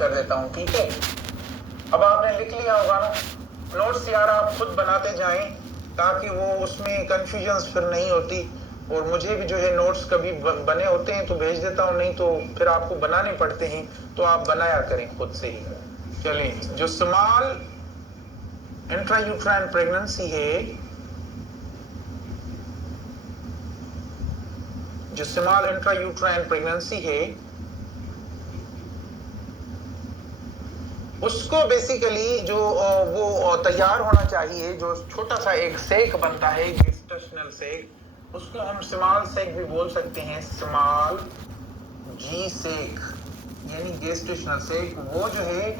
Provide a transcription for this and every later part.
कर देता हूँ, ठीक है। अब आपने लिख लिया होगा ना नोट्स, यार आप खुद बनाते जाएं ताकि वो उसमें कंफ्यूजन्स फिर नहीं होती। और मुझे भी जो है नोट्स कभी बने होते हैं तो भेज देता हूँ, नहीं तो फिर आपको बनाने पड़ते हैं, तो आप बनाया करें खुद से ही। चलें, जो स्मॉल इंट्रायूट्राइन प्रेगनेंसी है, जो स्मॉल इंट्रायूट्राइन प्रेगनेंसी है, उसको बेसिकली जो वो तैयार होना चाहिए, जो छोटा सा एक सेक बनता है, गेस्टेशनल सेक, उसको हम स्मॉल सेक भी बोल सकते हैं, स्मॉल जी सेक यानी गेस्टेशनल सेक। वो जो है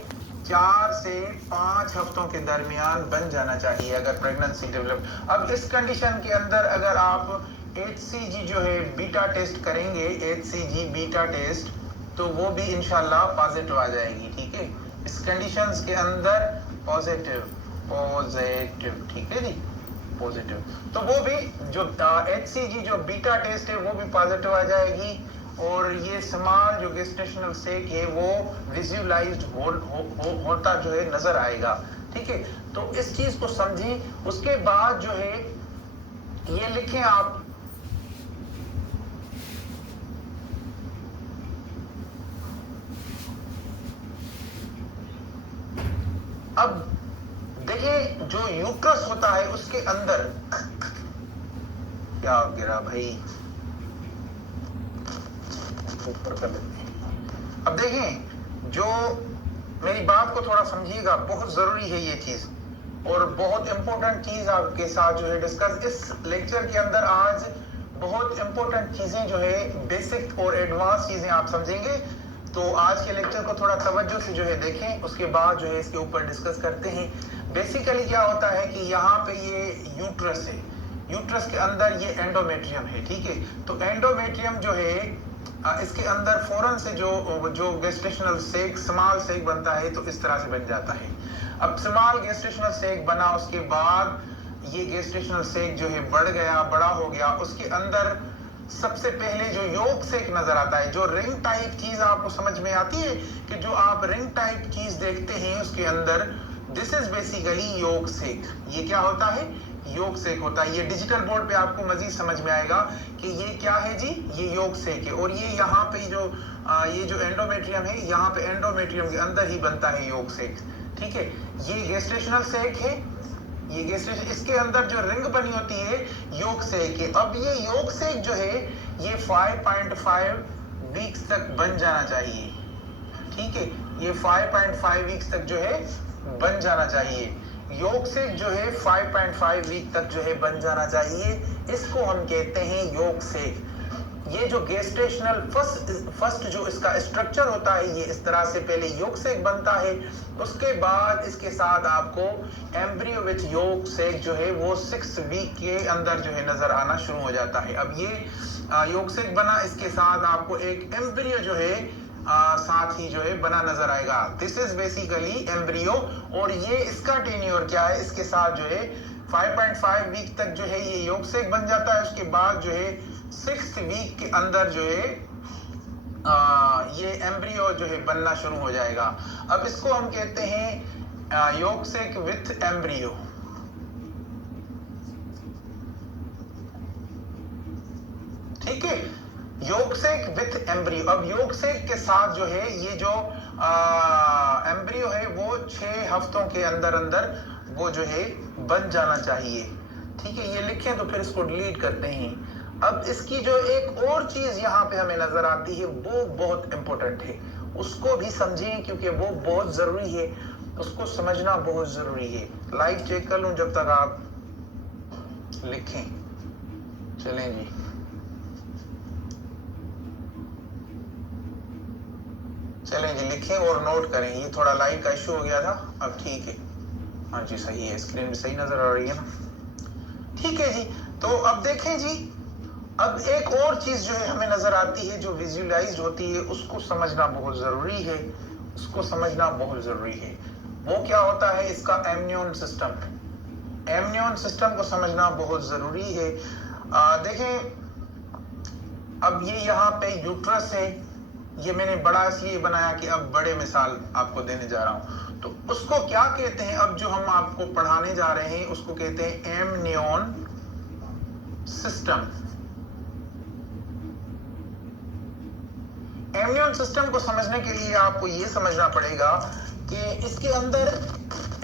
4 से 5 हफ्तों के दरमियान बन जाना चाहिए अगर प्रेगनेंसी डेवलप। अब इस कंडीशन के अंदर अगर आप HCG जो है बीटा टेस्ट करेंगे, HCG बीटा टेस्ट, तो वो भी इंशाल्लाह पॉजिटिव आ जाएगी, ठीक है। इस कंडीशंस के अंदर पॉजिटिव, ठीक है जी, पॉजिटिव, तो वो भी जो HCG जो बीटा टेस्ट है वो भी पॉजिटिव आ जाएगी। और ये स्मॉल जो गेस्टेशनल सेक है वो विजुअलाइज्ड होता जो है नजर आएगा, ठीक है। तो इस चीज को समझें। उसके बाद जो है ये लिखें आप, अब देखिए जो यूट्रस होता है उसके अंदर, क्या गिरा भाई, ऊपर कर लेते हैं। अब देखें, जो मेरी बात को थोड़ा समझिएगा, बहुत जरूरी है ये चीज और बहुत इंपॉर्टेंट चीज आपके साथ जो है डिस्कस इस लेक्चर के अंदर। आज बहुत इंपॉर्टेंट चीजें जो है, बेसिक और एडवांस चीजें आप समझेंगे। तो आज के लेक्चर को थोड़ा तवज्जो से जो है देखें, उसके बाद जो है इसके ऊपर डिस्कस करते हैं। बेसिकली क्या होता है कि यहाँ पे ये यूट्रस है, यूट्रस के अंदर ये एंडोमेट्रियम है, ठीक है। तो एंडोमेट्रियम जो है इसके अंदर फौरन से जो गेस्टेशनल सेक, स्मॉल सेक बनता है, तो इस तरह से बन जाता है। अब स्मॉल गेस्टेशनल सेक बना, उसके बाद ये गेस्टेशनल सेक जो है बढ़ गया, बड़ा हो गया, उसके अंदर सबसे पहले जो योग सेक नजर आता है, जो रिंग टाइप चीज आपको समझ में आती है कि जो आप रिंग टाइप चीज देखते हैं उसके अंदर, दिस इज बेसिकली योग सेक। ये क्या होता है? योग सेक होता है। ये डिजिटल बोर्ड पे आपको मजीद समझ में आएगा कि ये क्या है जी, ये योग सेक है। और ये यहाँ पे ये जो एंडोमेट्रियम है, यहाँ पे एंडोमेट्रियम के अंदर ही बनता है योग सेक, ठीक है। ये गेस्टेशनल सेक है, ये गेस्टेशन, इसके अंदर जो रिंग बनी होती है योग सेक है। अब ये योग सेक जो है ये 5.5 वीक्स तक बन जाना चाहिए, ठीक है। ये 5.5 वीक्स तक जो है बन जाना चाहिए। योग सेक जो है 5.5 वीक तक जो है बन जाना चाहिए। इसको हम कहते हैं योग सेक। ये जो गेस्टेशनल फर्स्ट जो इसका स्ट्रक्चर होता है, ये इस तरह से पहले योग सेक बनता है, उसके बाद इसके साथ आपको एम्ब्रियो विथ योग सेक जो है वो 6 वीक के अंदर जो है नजर आना शुरू हो जाता है। अब ये योग सेक बना, इसके साथ आपको एक एम्ब्रियो जो है साथ ही जो है बना नजर आएगा। This is basically embryo. और ये इसका टेन्योर क्या है, इसके साथ जो है 5.5 वीक तक जो है ये योग सेक बन जाता है। उसके बाद जो है 6th वीक के अंदर जो है ये एम्ब्रियो जो है बनना शुरू हो जाएगा। अब इसको हम कहते हैं योग सेक विथ एम्ब्रियो, ठीक है। योग सेक विथ एम्ब्रियो। अब योग सेक के साथ जो है ये जो एम्ब्रियो है वो 6 हफ्तों के अंदर अंदर वो जो है बन जाना चाहिए, ठीक है। ये लिखें तो फिर इसको डिलीट करते हैं। अब इसकी जो एक और चीज यहाँ पे हमें नजर आती है वो बहुत इंपॉर्टेंट है, उसको भी समझें क्योंकि वो बहुत जरूरी है, उसको समझना बहुत जरूरी है। लाइव चेक कर लूं जब तक आप लिखें। चलें जी, चलें जी, लिखें और नोट करें। ये थोड़ा लाइव का इशू हो गया था, अब ठीक है। हाँ जी सही है, स्क्रीन भी सही नजर आ रही है ना, ठीक है जी। तो अब देखें जी, अब एक और चीज जो है हमें नजर आती है जो विजुअलाइज्ड होती है, उसको समझना बहुत जरूरी है, उसको समझना बहुत जरूरी है। वो क्या होता है, इसका एम्नियन सिस्टम, एम्नियन सिस्टम को समझना बहुत जरूरी है। देखें, अब ये यहाँ पे यूट्रस है, ये मैंने बड़ा इसलिए बनाया कि अब बड़े मिसाल आपको देने जा रहा हूं। तो उसको क्या कहते हैं, अब जो हम आपको पढ़ाने जा रहे हैं उसको कहते हैं एमनियन सिस्टम। एमनियन सिस्टम को समझने के लिए आपको ये समझना पड़ेगा कि इसके अंदर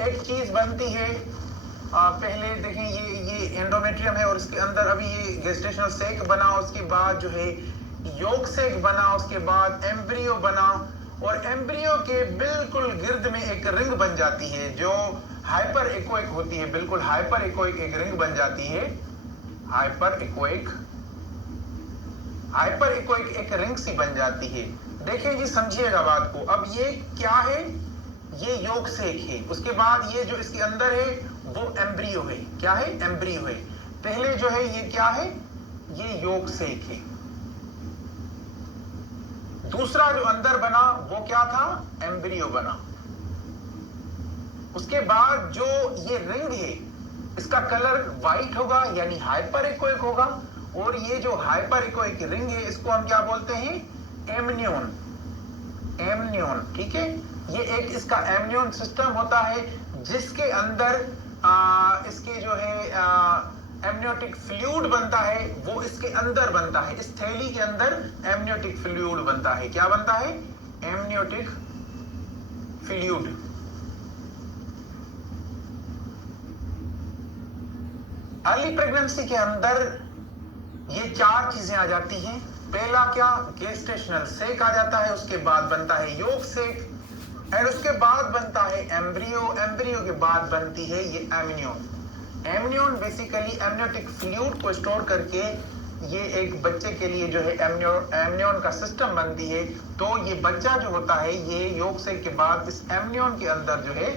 एक चीज बनती है। पहले देखें ये एंडोमेट्रियम है और इसके अंदर अभी ये गेस्टेशनल सेक बना, उसके बाद जो है योग सेक बना, उसके बाद एम्ब्रियो बना, और एम्ब्रियो के बिल्कुल गिर्द में एक रिंग बन जाती है जो हाइपर इकोइक होती है। बिल्कुल हाइपर इकोइक एक रिंग बन जाती है, हाइपर इकोइक एक रिंग सी बन जाती है। देखिए जी, समझिएगा बात को। अब ये क्या है, ये योग सेक है। उसके बाद ये जो इसके अंदर है वो एम्ब्रियो है। क्या है? एम्ब्रियो है। पहले जो है ये क्या है, ये योग सेक है। दूसरा जो अंदर बना वो क्या था, एम्ब्रियो बना। उसके बाद जो ये रिंग है इसका कलर व्हाइट होगा यानी हाइपर इकोइक होगा, और ये जो हाइपर इकोइक रिंग है इसको हम क्या बोलते हैं, एमनियन। एमनियन, ठीक है। ये एक इसका एमनियन सिस्टम होता है जिसके अंदर इसके जो है एमनियोटिक फ्लूइड बनता है, वो इसके अंदर बनता है। इस थैली के अंदर एमनियोटिक फ्लूइड बनता है। क्या बनता है? Amniotic fluid. अर्ली प्रेगनेंसी के अंदर ये चार चीजें आ जाती हैं। पहला क्या, गेस्टेशनल सेक आ जाता है, उसके बाद बनता है योग सेक, और उसके बाद बनता है एम्ब्रियो। एम्ब्रियो के बाद बनती है ये amnion. Amnion basically amniotic fluid को स्टोर करके ये एक बच्चे के लिए जो है एमनियन का सिस्टम बनती है। तो ये बच्चा जो होता है ये योग सेक के बाद इस एमनियन के अंदर जो है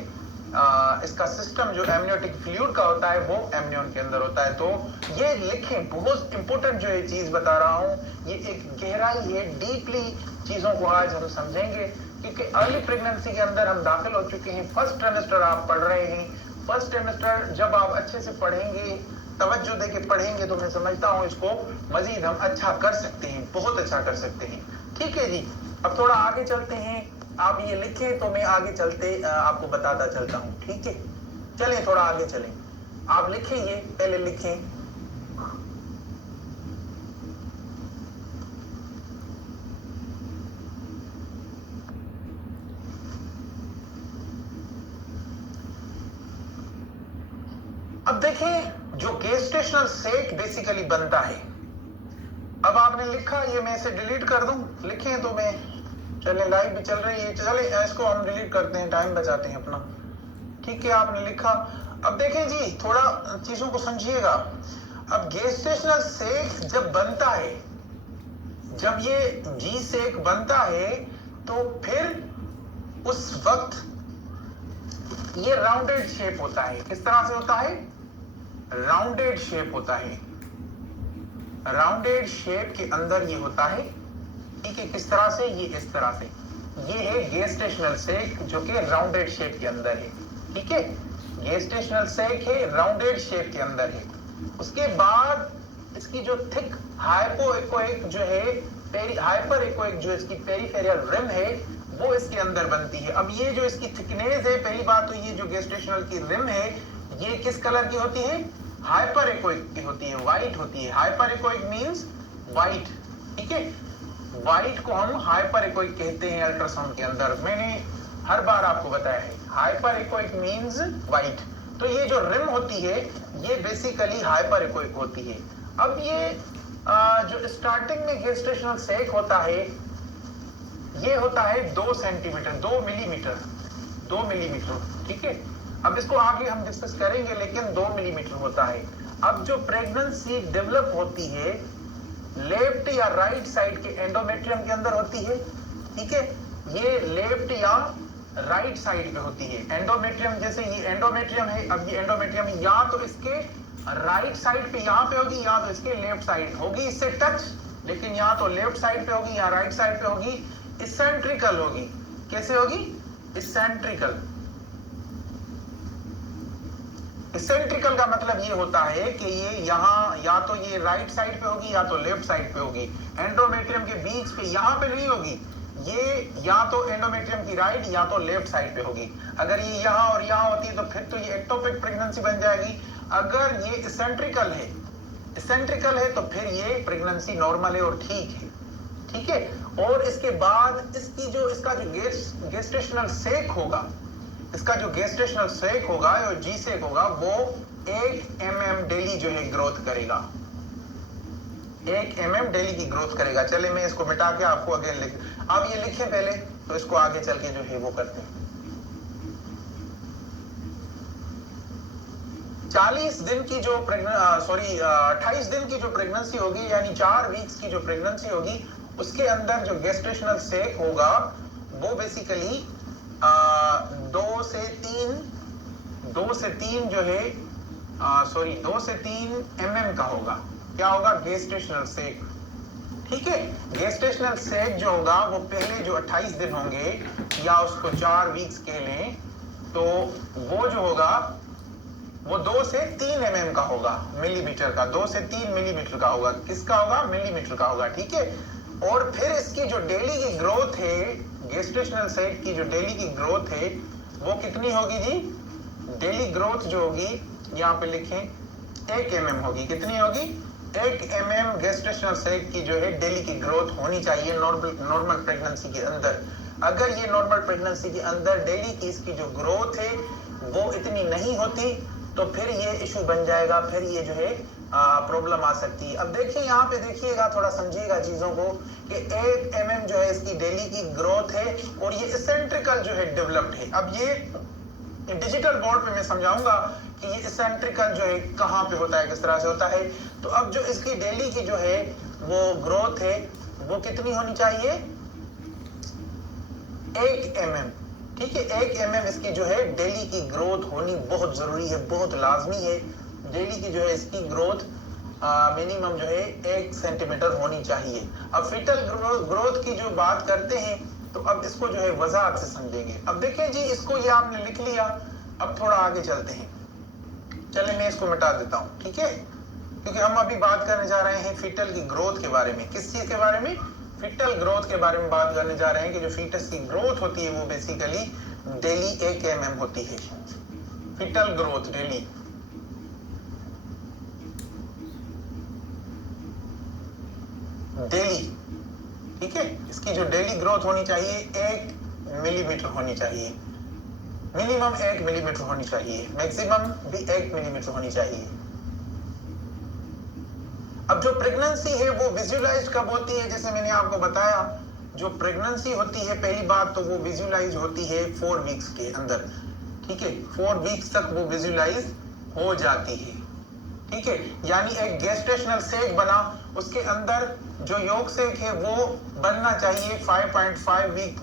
इसका सिस्टम जो एमनियोटिक फ्लूइड का होता है वो एमनियन के अंदर होता है। तो ये लिखें, बहुत इंपॉर्टेंट जो है चीज बता रहा हूं, ये एक गहराई है, डीपली चीजों को आज हम समझेंगे, क्योंकि अर्ली प्रेगनेंसी के अंदर हम दाखिल हो चुके हैं। फर्स्ट ट्राइमेस्टर आप पढ़ रहे हैं। फर्स्ट ट्राइमेस्टर जब आप अच्छे से पढ़ेंगे, तवज्जो दे के पढ़ेंगे, तो मैं समझता हूं इसको मजीद हम अच्छा कर सकते हैं, बहुत अच्छा कर सकते हैं। ठीक है जी, अब थोड़ा आगे चलते हैं। आप ये लिखें तो मैं आगे चलते आपको बताता चलता हूं। ठीक है, चलें थोड़ा आगे चलें। आप लिखें, ये पहले लिखें। अब देखें, जो गेस्टेशनल सेक बेसिकली बनता है, अब आपने लिखा, ये मैं इसे डिलीट कर दूं, लिखें तो मैं, चले लाइव भी चल रही है, चले इसको हम डिलीट करते हैं, टाइम बचाते हैं अपना। ठीक है, आपने लिखा। अब देखें जी, थोड़ा चीजों को समझिएगा। अब गेस्टेशनल सेक जब बनता है, जब ये जी सेक बनता है, तो फिर उस वक्त ये राउंडेड शेप होता है। किस तरह से होता है? राउंडेड शेप होता है। राउंडेड शेप के अंदर ये होता है। ठीक है, किस तरह से? ये इस तरह से। ये है गेस्टेशनल सेक जो कि राउंडेड शेप के अंदर है। ठीक है, गेस्टेशनल सेक है, राउंडेड शेप के अंदर है। उसके बाद इसकी जो थिक हाइपो इकोइक जो है, हाइपर इकोइक जो इसकी पेरिफेरियल रिम है, वो इसके अंदर बनती है। अब ये जो इसकी थिकनेस है, पहली बात तो ये जो गेस्टेशनल की रिम है, ये किस कलर की होती है? हाइपर इकोइक की होती है, व्हाइट होती है। Hyper echoic means white. ठीक है, व्हाइट को हम हाइपर इकोइक कहते हैं अल्ट्रासाउंड के अंदर। मैंने हर बार आपको बताया है, हाइपर इकोइक मींस व्हाइट। तो ये जो रिम होती है ये बेसिकली हाइपर इकोइक होती है। अब ये जो स्टार्टिंग में गेस्टेशनल सेक होता है, ये होता है 2 सेंटीमीटर, 2 मिलीमीटर, 2 मिलीमीटर। ठीक है, अब इसको आगे हम डिस्कस करेंगे, लेकिन 2 मिलीमीटर होता है। अब जो प्रेगनेंसी डेवलप होती है लेफ्ट या राइट साइड के एंडोमेट्रियम के अंदर होती है। ठीक है, ये लेफ्ट या राइट साइड पे होती है। एंडोमेट्रियम, जैसे ये एंडोमेट्रियम है, अब ये एंडोमेट्रियम या तो इसके राइट साइड पे यहां पे होगी, या तो इसके लेफ्ट साइड होगी, इससे टच, लेकिन या तो लेफ्ट साइड पे होगी या राइट साइड पे होगी। इसेंट्रिकल होगी। कैसे होगी? इसेंट्रिकल। इसेंट्रिकल का मतलब ये होता है कि ये यहां या तो ये राइट साइड पे होगी या तो लेफ्ट साइड पे होगी। एंडोमेट्रियम के बीच पे यहां पे नहीं होगी, ये या तो एंडोमेट्रियम की राइट या तो लेफ्ट साइड पे होगी। अगर ये यहाँ और यहाँ होती है तो फिर तो ये एक्टोपिक प्रेगनेंसी बन जाएगी। अगर ये इसेंट्रिकल है तो फिर ये प्रेगनेंसी नॉर्मल है और ठीक है। ठीक है, और इसके बाद इसका जो गेस्टेशनल सेक होगा, जो जी सेक होगा, वो 1 mm डेली जो है ग्रोथ करेगा, 1 mm डेली की ग्रोथ करेगा। चले मैं इसको मिटा के आपको अगेन अब ये लिखे पहले, तो इसको आगे चल के जो है वो करते हैं। 28 दिन की जो 28 दिन की जो प्रेगनेंसी होगी, यानी 4 वीक्स की जो प्रेगनेंसी होगी, उसके अंदर जो गेस्टेशनल सेक होगा वो बेसिकली 2 से 3 mm का होगा। क्या होगा? गेस्टेशनल सेक। ठीक है, गेस्टेशनल सेक जो होगा वो पहले जो 28 दिन होंगे या उसको 4 वीक्स कह लें, तो वो जो होगा वो 2 से 3 mm का होगा, मिलीमीटर का, 2 से 3 मिलीमीटर का होगा। किसका होगा? मिलीमीटर का होगा। ठीक है, और फिर इसकी जो डेली की ग्रोथ है, गेस्टेशनल सेक की जो डेली की ग्रोथ है वो कितनी होगी जी? डेली ग्रोथ जो होगी यहाँ पे लिखें 1 mm होगी। कितनी होगी? 1 mm गेस्टेशनल सेक की जो है डेली की ग्रोथ होनी चाहिए नॉर्मल प्रेगनेंसी के अंदर। अगर ये नॉर्मल प्रेगनेंसी के अंदर डेली की इसकी जो ग्रोथ है वो इतनी नहीं होती तो फिर ये इशू बन जाएगा, फिर ये जो है प्रॉब्लम आ सकती है। अब देखिए यहाँ पे देखिएगा, थोड़ा समझिएगा चीजों को कि 1 mm जो है इसकी डेली की ग्रोथ है और ये इसेंट्रिकल जो है डेवलप्ड है। अब ये डिजिटल बोर्ड पे मैं समझाऊंगा कि ये इसेंट्रिकल जो है कहाँ पे होता है, किस तरह से होता है। तो अब जो इसकी डेली की जो है वो ग्रोथ है वो कितनी होनी चाहिए? 1 mm। ठीक है, 1 mm इसकी जो है डेली की ग्रोथ होनी बहुत जरूरी है, बहुत लाजमी है। डेली की जो है इसकी ग्रोथ मिनिमम जो है 1 सेंटीमीटर होनी चाहिए। अब फीटल ग्रोथ की जो बात करते हैं तो अब इसको जो है वजाहत से समझेंगे। अब देखें जी, इसको ये आपने लिख लिया, अब थोड़ा आगे चलते हैं। चले मैं इसको मिटा देता हूं, ठीक है, क्योंकि हम अभी बात करने जा रहे हैं फीटल की ग्रोथ के बारे में। किस चीज के बारे में? फीटल ग्रोथ के बारे में बात करने जा रहे हैं कि जो फीटस की ग्रोथ होती है वो बेसिकली डेली 1 mm होती है। फीटल ग्रोथ डेली ठीक है, इसकी जो डेली ग्रोथ होनी चाहिए 1 मिलीमीटर होनी चाहिए, मिनिमम 1 मिलीमीटर होनी चाहिए, मैक्सिमम भी 1 मिलीमीटर होनी चाहिए। अब जो प्रेगनेंसी है वो विजुअलाइज कब होती है? जैसे मैंने आपको बताया, जो प्रेगनेंसी होती है पहली बात तो वो विजुअलाइज होती है 4 वीक्स के अंदर। ठीक है, 4 वीक्स तक वो विजुअलाइज हो जाती है। ठीक है, यानी एक गेस्टेशनल सेक बना, उसके अंदर जो योग सेक है वो बनना चाहिए 5.5 वीक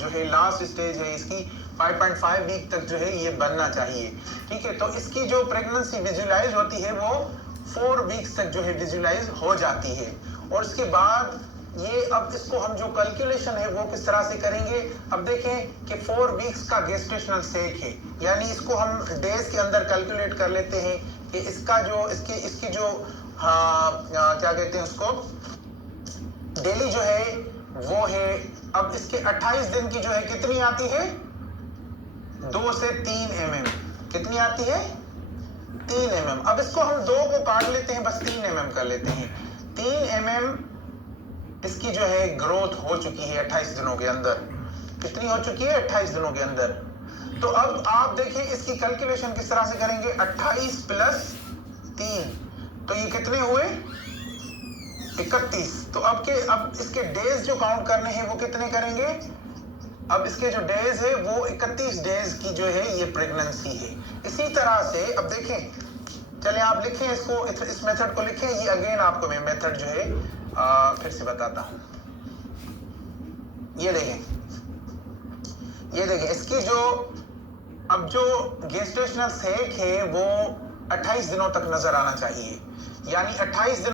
जो है लास्ट स्टेज है इसकी, 5.5 वीक तक जो है ये बनना चाहिए। ठीक है, तो इसकी जो प्रेगनेंसी विजुअलाइज होती है वो 4 वीक्स तक जो है विजुअलाइज हो जाती है। और इसके बाद ये, अब इसको हम जो कैलकुलेशन है वो किस तरह से करेंगे? अब देखें कि 4 वीक्स का गेस्टेशनल सेक है, यानी इसको हम डेज के अंदर कैलकुलेट कर लेते हैं कि इसका जो इसकी जो क्या कहते हैं उसको, डेली जो है वो है, अब इसके 28 दिन की जो है कितनी आती है? 2 से 3 mm। कितनी आती है? 3 mm। अब इसको हम 2 को काट लेते हैं, बस 3 mm कर लेते हैं। 3 mm इसकी जो है ग्रोथ हो चुकी है 28 दिनों के अंदर। कितनी हो चुकी है? 28 दिनों के अंदर। तो अब आप देखिए इसकी कैलकुलेशन किस तरह से करेंगे? 28 प्लस 3, तो ये कितने हुए? 31। तो अब इसके डेज जो काउंट करने हैं वो कितने करेंगे? अब इसके जो डेज है वो 31 डेज की जो है ये प्रेगनेंसी है। इसी तरह से अब देखें, चले आप लिखें इसको, इस मेथड को लिखें। ये अगेन आपको मैं मेथड जो है फिर से बताता हूं। ये देखें इसकी जो, अब जो गेस्टेशनल सेक है वो 28 दिनों तक नजर आना चाहिए, यानी 28 दिन